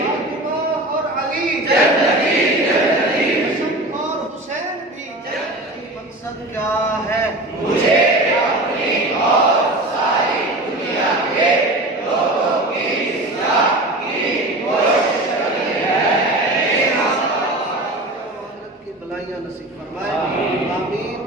फातिमा और अली, हसन और हुसैन भी। मकसद क्या है? मुझे अपनी और सारी दुनिया के लोगों की इस्लाह की कोशिश करनी है। आखिरत की भलाइयां नसीब फरमाए। आमीन।